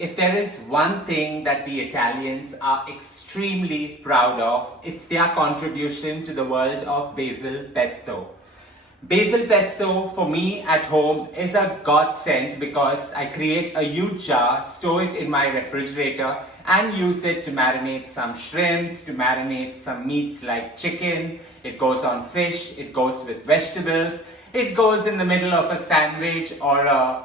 If there is one thing that the Italians are extremely proud of, it's their contribution to the world of basil pesto. Basil pesto for me at home is a godsend because I create a huge jar, store it in my refrigerator and use it to marinate some shrimps, to marinate some meats like chicken. It goes on fish, it goes with vegetables, it goes in the middle of a sandwich or a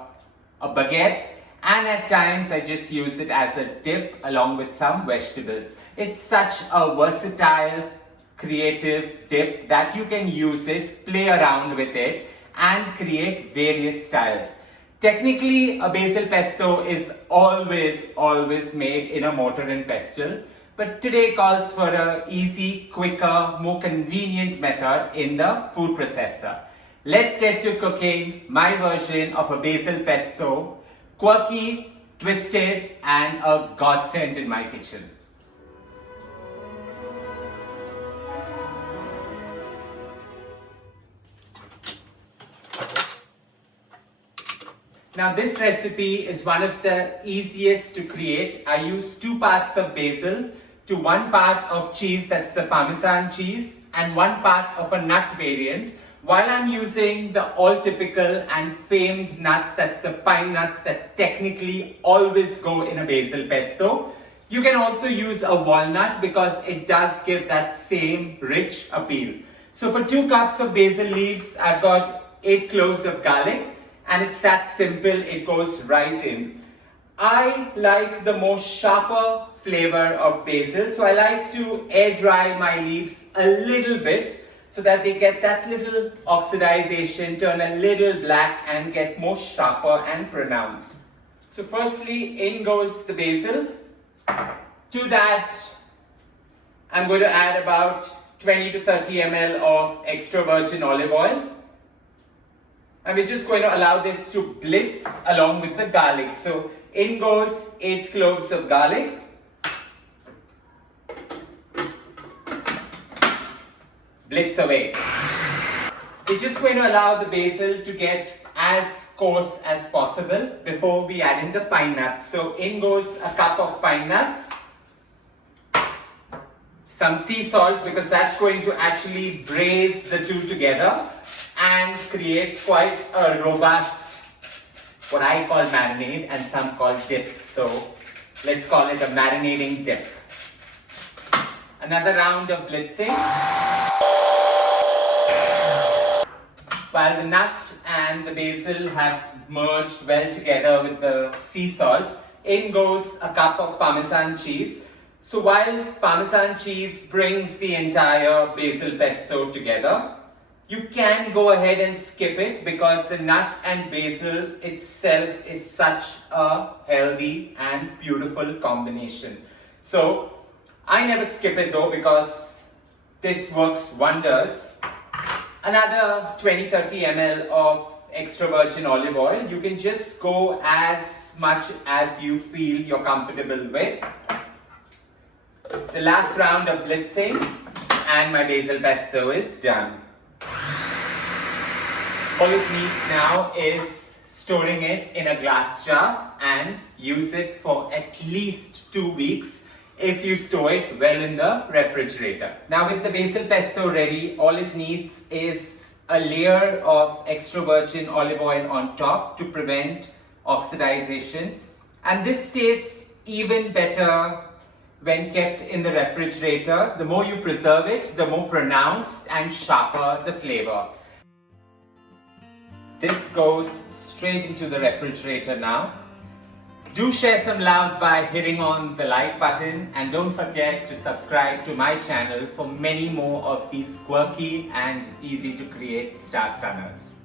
baguette. And at times I just use it as a dip along with some vegetables. It's such a versatile, creative dip that you can use it, play around with it and create various styles. Technically, a basil pesto is always made in a mortar and pestle, but today calls for an easy, quicker, more convenient method in the food processor. Let's get to cooking my version of a basil pesto. Quirky, twisted, and a godsend in my kitchen. Now this recipe is one of the easiest to create. I use 2 parts of basil to 1 part of cheese, that's the Parmesan cheese, and 1 part of a nut variant. While I'm using the all typical and famed nuts, that's the pine nuts that technically always go in a basil pesto, you can also use a walnut because it does give that same rich appeal. So for 2 cups of basil leaves, I've got 8 cloves of garlic, and it's that simple, it goes right in. I like the more sharper flavor of basil, so I like to air dry my leaves a little bit, so that they get that little oxidization, turn a little black and get more sharper and pronounced. So firstly, in goes the basil. To that, I'm going to add about 20 to 30 ml of extra virgin olive oil. And we're just going to allow this to blitz along with the garlic. So in goes 8 cloves of garlic. Blitz away. We're just going to allow the basil to get as coarse as possible before we add in the pine nuts. So in goes a cup of pine nuts, some sea salt because that's going to actually braise the two together and create quite a robust, what I call marinade and some call dip. So let's call it a marinating dip. Another round of blitzing. While the nut and the basil have merged well together with the sea salt, in goes a cup of Parmesan cheese. So while Parmesan cheese brings the entire basil pesto together, you can go ahead and skip it because the nut and basil itself is such a healthy and beautiful combination. So I never skip it though because this works wonders. Another 20-30 ml of extra virgin olive oil. You can just go as much as you feel you're comfortable with. The last round of blitzing and my basil pesto is done. All it needs now is storing it in a glass jar and use it for at least 2 weeks if you store it well in the refrigerator. Now with the basil pesto ready, all it needs is a layer of extra virgin olive oil on top to prevent oxidization. And this tastes even better when kept in the refrigerator. The more you preserve it, the more pronounced and sharper the flavor. This goes straight into the refrigerator now. Do share some love by hitting on the like button and don't forget to subscribe to my channel for many more of these quirky and easy to create star stunners.